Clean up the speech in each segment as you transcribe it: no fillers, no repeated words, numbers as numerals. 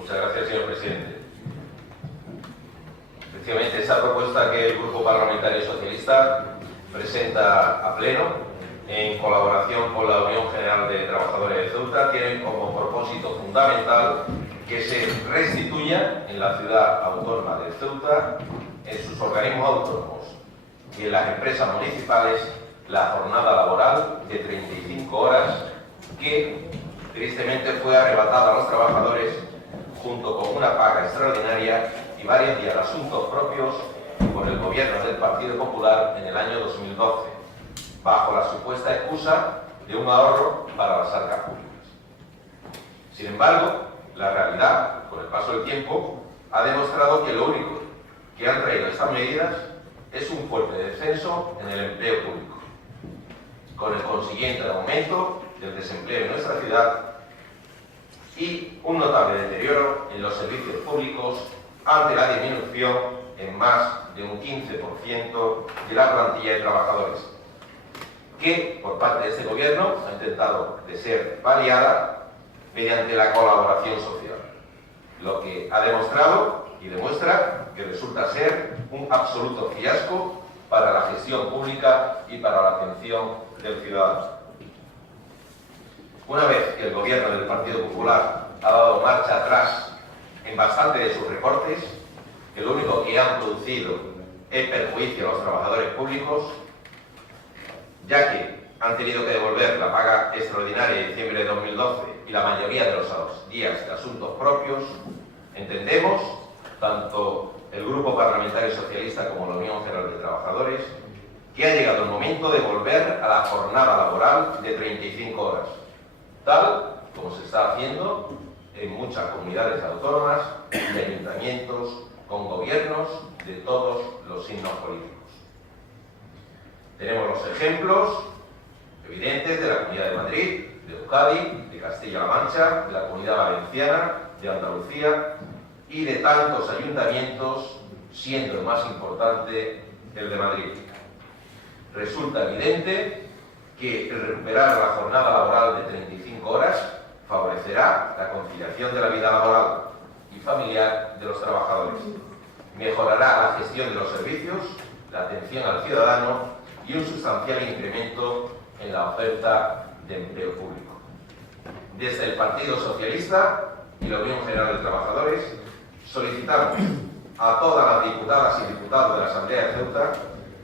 Muchas gracias, señor presidente. Efectivamente, esa propuesta que el Grupo Parlamentario Socialista presenta a pleno, en colaboración con la Unión General de Trabajadores de Ceuta, tiene como propósito fundamental que se restituya en la ciudad autónoma de Ceuta, en sus organismos autónomos y en las empresas municipales, la jornada laboral de 35 horas que tristemente fue arrebatada a los trabajadores junto con una paga extraordinaria y varios días de asuntos propios por el gobierno del Partido Popular en el año 2012, bajo la supuesta excusa de un ahorro para las arcas públicas. Sin embargo, la realidad, con el paso del tiempo, ha demostrado que lo único que han traído estas medidas es un fuerte descenso en el empleo público, con el consiguiente aumento del desempleo en nuestra ciudad y un notable deterioro en los servicios públicos ante la disminución en más de un 15% de la plantilla de trabajadores, que por parte de este gobierno ha intentado de ser paliada mediante la colaboración social, lo que ha demostrado y demuestra que resulta ser un absoluto fiasco para la gestión pública y para la atención del ciudadano. Una vez que el gobierno del Partido Popular ha dado marcha atrás en bastante de sus recortes, que lo único que han producido es perjuicio a los trabajadores públicos, ya que han tenido que devolver la paga extraordinaria de diciembre de 2012 y la mayoría de los días de asuntos propios, entendemos, tanto el Grupo Parlamentario Socialista como la Unión General de Trabajadores, que ha llegado el momento de volver a la jornada laboral de 35 horas, tal como se está haciendo en muchas comunidades autónomas y ayuntamientos con gobiernos de todos los signos políticos. Tenemos los ejemplos evidentes de la Comunidad de Madrid, de Euskadi, de Castilla-La Mancha, de la Comunidad Valenciana, de Andalucía y de tantos ayuntamientos, siendo el más importante el de Madrid. Resulta evidente que el recuperar la jornada laboral de 35 horas favorecerá la conciliación de la vida laboral y familiar de los trabajadores, mejorará la gestión de los servicios, la atención al ciudadano y un sustancial incremento en la oferta de empleo público. Desde el Partido Socialista y la Unión General de Trabajadores solicitamos a todas las diputadas y diputados de la Asamblea de Ceuta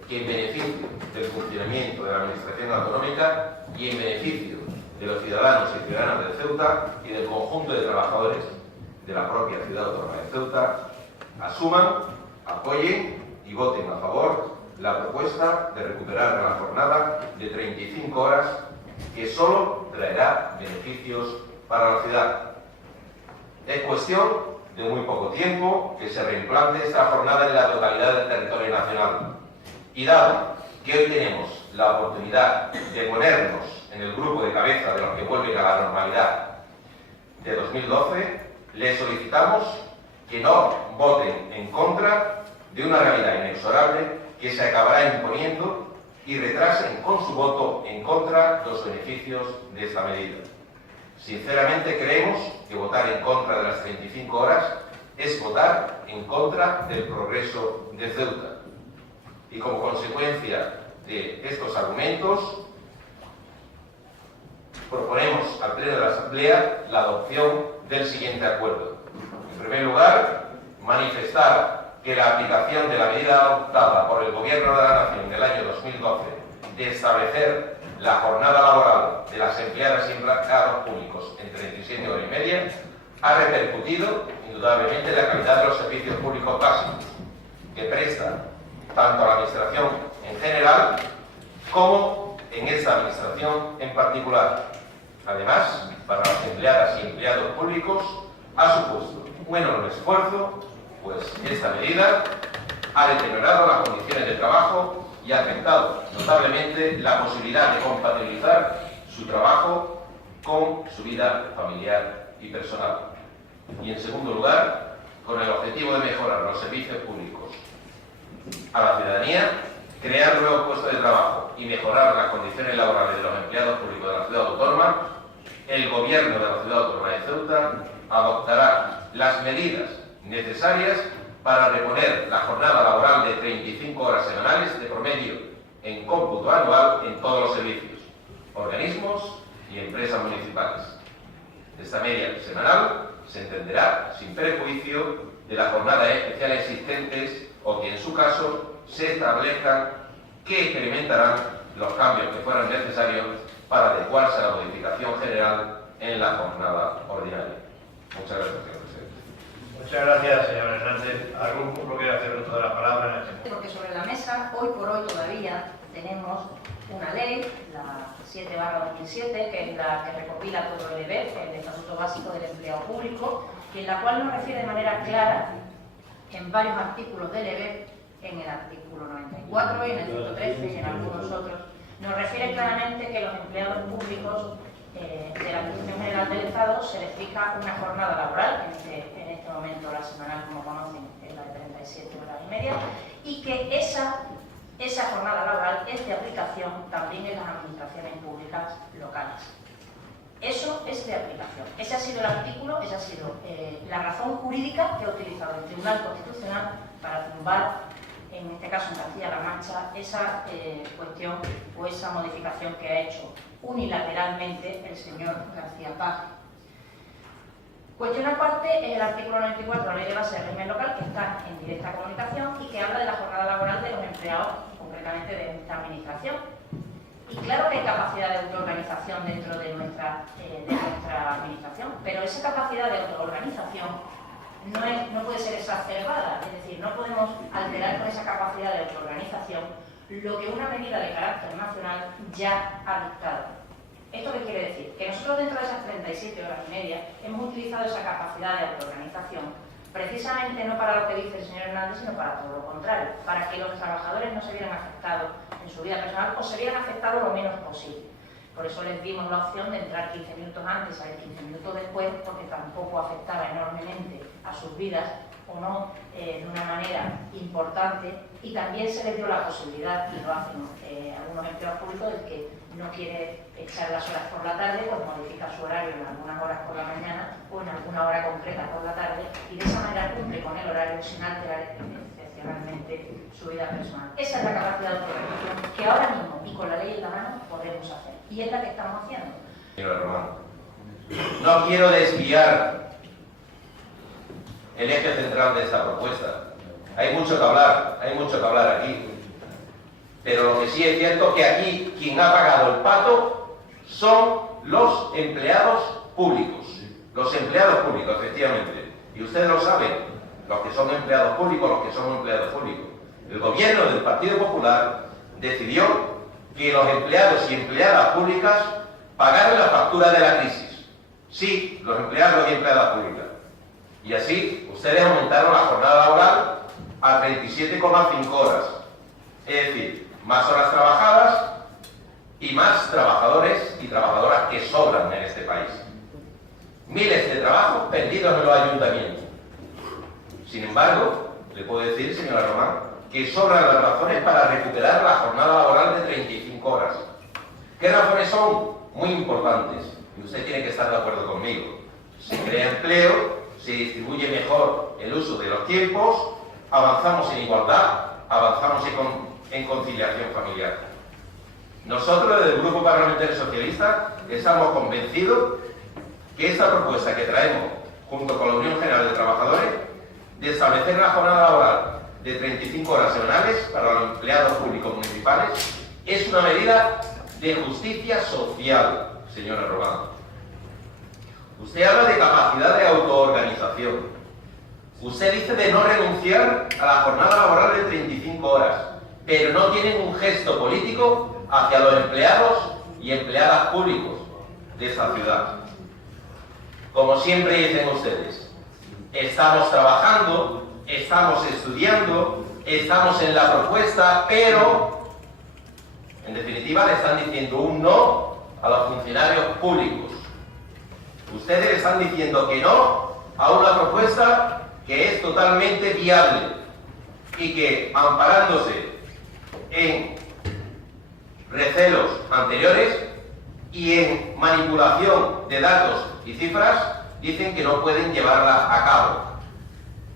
que, en beneficio del funcionamiento de la Administración Autonómica y en beneficio de los ciudadanos y ciudadanas de Ceuta y del conjunto de trabajadores de la propia ciudad autónoma de Ceuta, asuman, apoyen y voten a favor la propuesta de recuperar la jornada de 35 horas que solo traerá beneficios para la ciudad. Es cuestión de muy poco tiempo que se reimplante esta jornada en la totalidad del territorio nacional. Y dado que hoy tenemos la oportunidad de ponernos en el grupo de cabeza de los que vuelven a la normalidad de 2012, les solicitamos que no voten en contra de una realidad inexorable que se acabará imponiendo y retrasen con su voto en contra los beneficios de esta medida. Sinceramente creemos que votar en contra de las 35 horas es votar en contra del progreso de Ceuta. Y como consecuencia de estos argumentos, proponemos al Pleno de la Asamblea la adopción del siguiente acuerdo. En primer lugar, manifestar que la aplicación de la medida adoptada por el Gobierno de la Nación del año 2012 de establecer la jornada laboral de las empleadas y empleados públicos en 37 horas y media ha repercutido indudablemente en la calidad de los servicios públicos básicos que presta tanto a la Administración en general como en esta Administración en particular. Además, para las empleadas y empleados públicos ha supuesto un enorme esfuerzo, pues esta medida ha deteriorado las condiciones de trabajo y ha afectado notablemente la posibilidad de compatibilizar su trabajo con su vida familiar y personal. Y en segundo lugar, con el objetivo de mejorar los servicios públicos a la ciudadanía, crear nuevos puestos de trabajo y mejorar las condiciones laborales de los empleados públicos de la ciudad autónoma, el Gobierno de la ciudad autónoma de Ceuta adoptará las medidas necesarias para reponer la jornada laboral de 35 horas semanales de promedio en cómputo anual en todos los servicios, organismos y empresas municipales. Esta media semanal se entenderá sin perjuicio de las jornadas especiales existentes o que en su caso se establezcan que experimentarán los cambios que fueran necesarios para adecuarse a la modificación general en la jornada ordinaria. Muchas gracias, señor presidente. Muchas gracias, señor Hernández. ¿Algún grupo quiere hacer uso de la palabra en este momento? Porque sobre la mesa, hoy por hoy todavía tenemos una ley, la 7/2007, que es la que recopila todo el EBEP, el Estatuto Básico del Empleado Público, y en la cual nos refiere de manera clara en varios artículos del EBEP, en el artículo 94 y en el 113 y en algunos otros, nos refiere claramente que los empleados públicos de la Administración General del Estado se les fija una jornada laboral, en este momento la semanal, como conocen, es la de 37 horas y media, y que esa jornada laboral es de aplicación también en las administraciones públicas locales. Eso es de aplicación. Ese ha sido el artículo, esa ha sido la razón jurídica que ha utilizado el Tribunal Constitucional para tumbar, en este caso en Castilla-La Mancha, esa cuestión o esa modificación que ha hecho unilateralmente el señor García Paje. Cuestión aparte es el artículo 94 de la Ley de Base del Régimen Local, que está en directa comunicación y que habla de la jornada laboral de los empleados, concretamente de esta administración. Y claro que hay capacidad de autoorganización dentro de nuestra administración, pero esa capacidad de autoorganización no puede ser exacerbada, es decir, no podemos alterar con esa capacidad de autoorganización lo que una medida de carácter nacional ya ha dictado. ¿Esto qué quiere decir? Que nosotros dentro de esas 37 horas y media hemos utilizado esa capacidad de autoorganización precisamente no para lo que dice el señor Hernández, sino para todo lo contrario, para que los trabajadores no se vieran afectados en su vida personal o se vieran afectados lo menos posible. Por eso les dimos la opción de entrar 15 minutos antes, salir 15 minutos después, porque tampoco afectaba enormemente a sus vidas o no de una manera importante, y también se les dio la posibilidad, y lo hacen algunos empleados públicos, del que no quiere echar las horas por la tarde, pues modifica su horario en algunas horas por la mañana o en alguna hora concreta por la tarde, y de esa manera cumple con el horario sin alterar excepcionalmente su vida personal. Esa es la capacidad de autoorganización que ahora mismo, y con la ley en la mano, podemos hacer, y es la que estamos haciendo. Señora Román, no quiero desviar el eje central de esta propuesta. Hay mucho que hablar aquí. Pero lo que sí es cierto es que aquí quien ha pagado el pato son los empleados públicos. Los empleados públicos, efectivamente. Y ustedes lo saben, los que son empleados públicos, los que son empleados públicos. El gobierno del Partido Popular decidió que los empleados y empleadas públicas pagaran la factura de la crisis. Sí, los empleados y empleadas públicas. Y así, ustedes aumentaron la jornada laboral a 37,5 horas. Es decir, más horas trabajadas y más trabajadores y trabajadoras que sobran en este país. Miles de trabajos perdidos en los ayuntamientos. Sin embargo, le puedo decir, señora Román, que sobran las razones para recuperar la jornada laboral de 35 horas. ¿Qué razones son? Muy importantes. Y usted tiene que estar de acuerdo conmigo. Se crea empleo, se distribuye mejor el uso de los tiempos, avanzamos en igualdad, avanzamos en conciliación familiar. Nosotros, desde el Grupo Parlamentario Socialista, estamos convencidos que esta propuesta que traemos, junto con la Unión General de Trabajadores, de establecer una jornada laboral de 35 horas semanales para los empleados públicos municipales, es una medida de justicia social, señora Román. Usted habla de capacidad de autoorganización. Usted dice de no renunciar a la jornada laboral de 35 horas, pero no tienen un gesto político hacia los empleados y empleadas públicos de esta ciudad. Como siempre dicen ustedes, estamos trabajando, estamos estudiando, estamos en la propuesta, pero en definitiva le están diciendo un no a los funcionarios públicos. Ustedes le están diciendo que no a una propuesta que es totalmente viable y que, amparándose en recelos anteriores y en manipulación de datos y cifras, dicen que no pueden llevarla a cabo.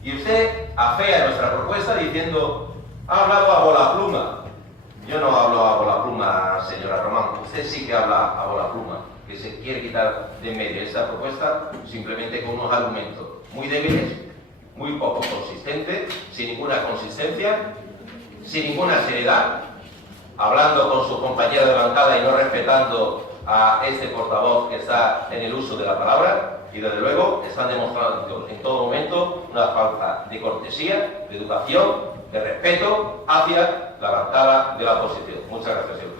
Y usted afea nuestra propuesta diciendo, ha hablado a bola pluma. Yo no hablo a bola pluma, señora Román. Usted sí que habla a bola pluma, que se quiere quitar de en medio esta propuesta simplemente con unos argumentos muy débiles, muy poco consistentes, sin ninguna consistencia, sin ninguna seriedad, hablando con su compañera de bancada y no respetando a este portavoz que está en el uso de la palabra. Y desde luego están demostrando en todo momento una falta de cortesía, de educación, de respeto hacia la bancada de la oposición. Muchas gracias, señor.